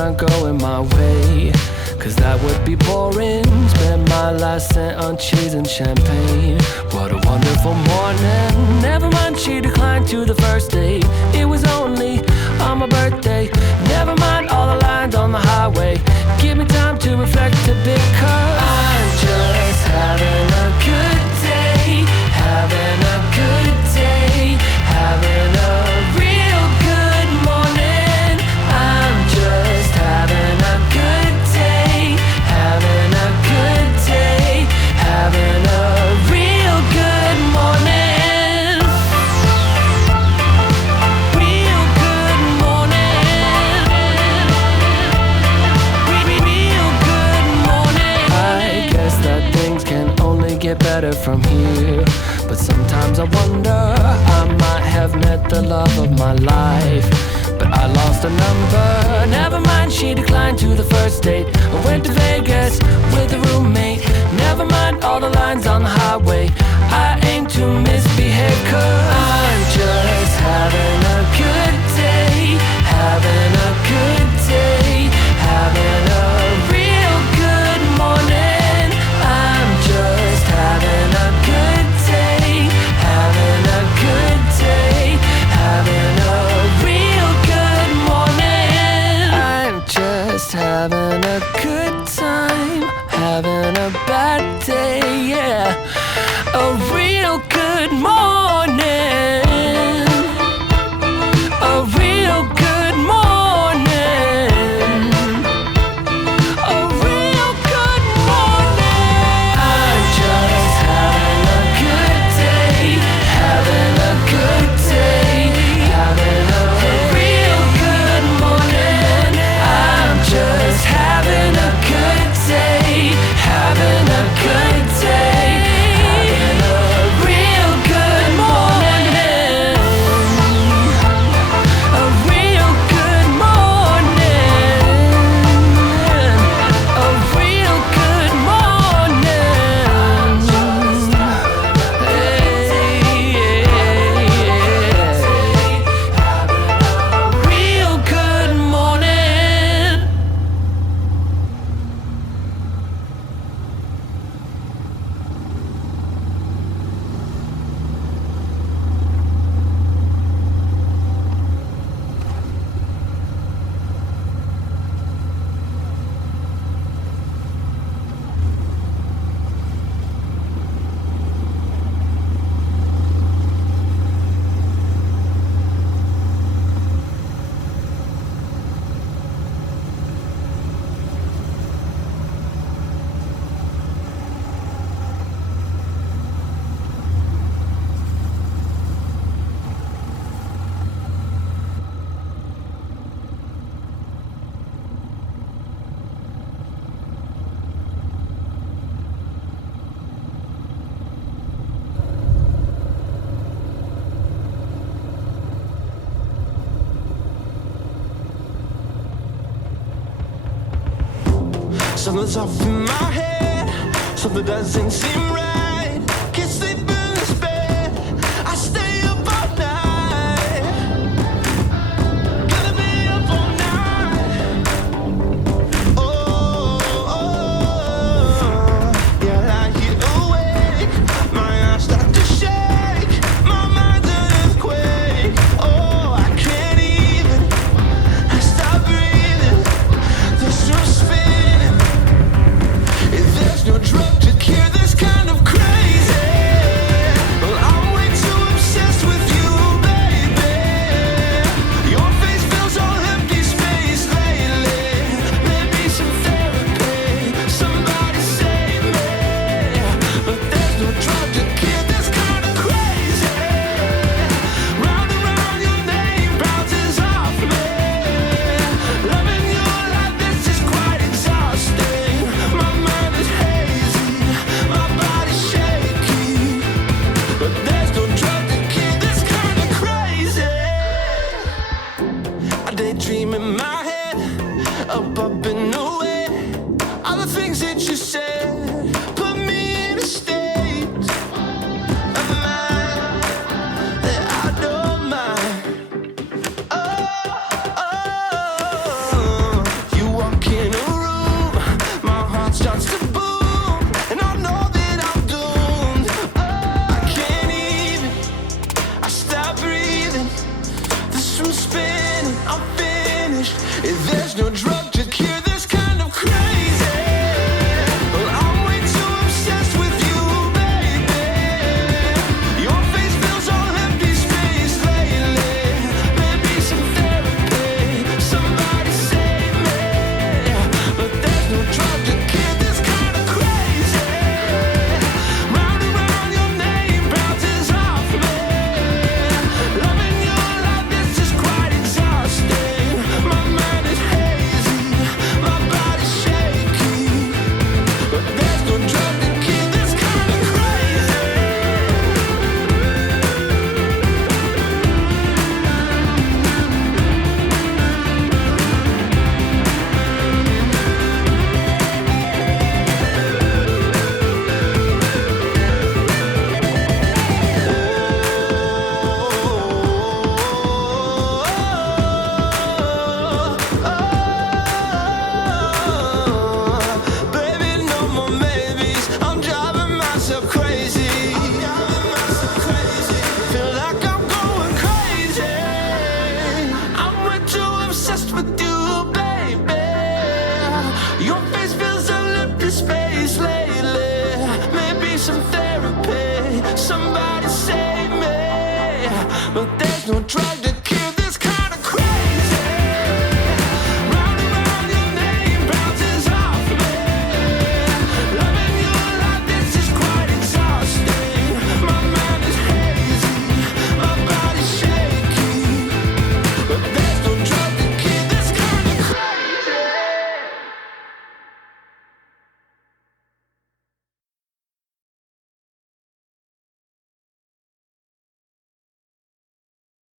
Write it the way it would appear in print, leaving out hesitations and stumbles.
aren't going my way, 'cause that would be boring. Spend my last cent on cheese and champagne. What a wonderful morning. Never mind, she declined to the first date. It was only on my birthday. Never mind all the lines on the highway. Give me time to reflect a bit, 'cause I'm just having a good day. Having a good day. Having a real good morning. I'm just having a good day. Having a good day. Having a real good morning. Real good morning. Real good morning. I guess that things can only get better from here, but sometimes I wonder, I might have met the love of my life, but I lost a number. Never mind, she declined to the first date. I went to Vegas with a roommate. Never mind all the lines on the highway. I aim to misbehave, 'cause I'm just having a good day. Having a good day. Having a real good morning. I'm just having a good day. Having a good day. Having a real good morning. I'm just having a good time. Having a bad day, yeah. A real good morning. A real good morning. A real good morning. I'm just having a good day. Having a good day. Having a real good morning. I'm just having a good day. Having a good day. Having a real good morning. A real good morning. A real good morning. Hey, real good morning. Something's off in my head. Something doesn't seem right. Can't sleep in this bed. I stay up all night. Gonna be up all night. Oh, yeah, I lie here awake. My eyes start to shake. My mind's an earthquake. Oh, I can't even. I stop breathing. This room's spinning. There's no drug to cure this kind of from spinning, I'm finished. If there's no drug to cure this kind of crazy, well, I'm way too obsessed with you, baby. Your face fills all empty space lately. Maybe some therapy, somebody save me. But there's no drug to cure this kind of crazy. Round and round your name bounces off me. Loving you like this is quite exhausting. My mind is hazy, my body's shaky. But there's no drug to cure this kind of crazy. Baby, no more maybes. I'm driving myself crazy. Feel like I'm going crazy. I'm way too obsessed with you, baby. Your face fills a empty space lately. Maybe some therapy, somebody save me. But there's no drug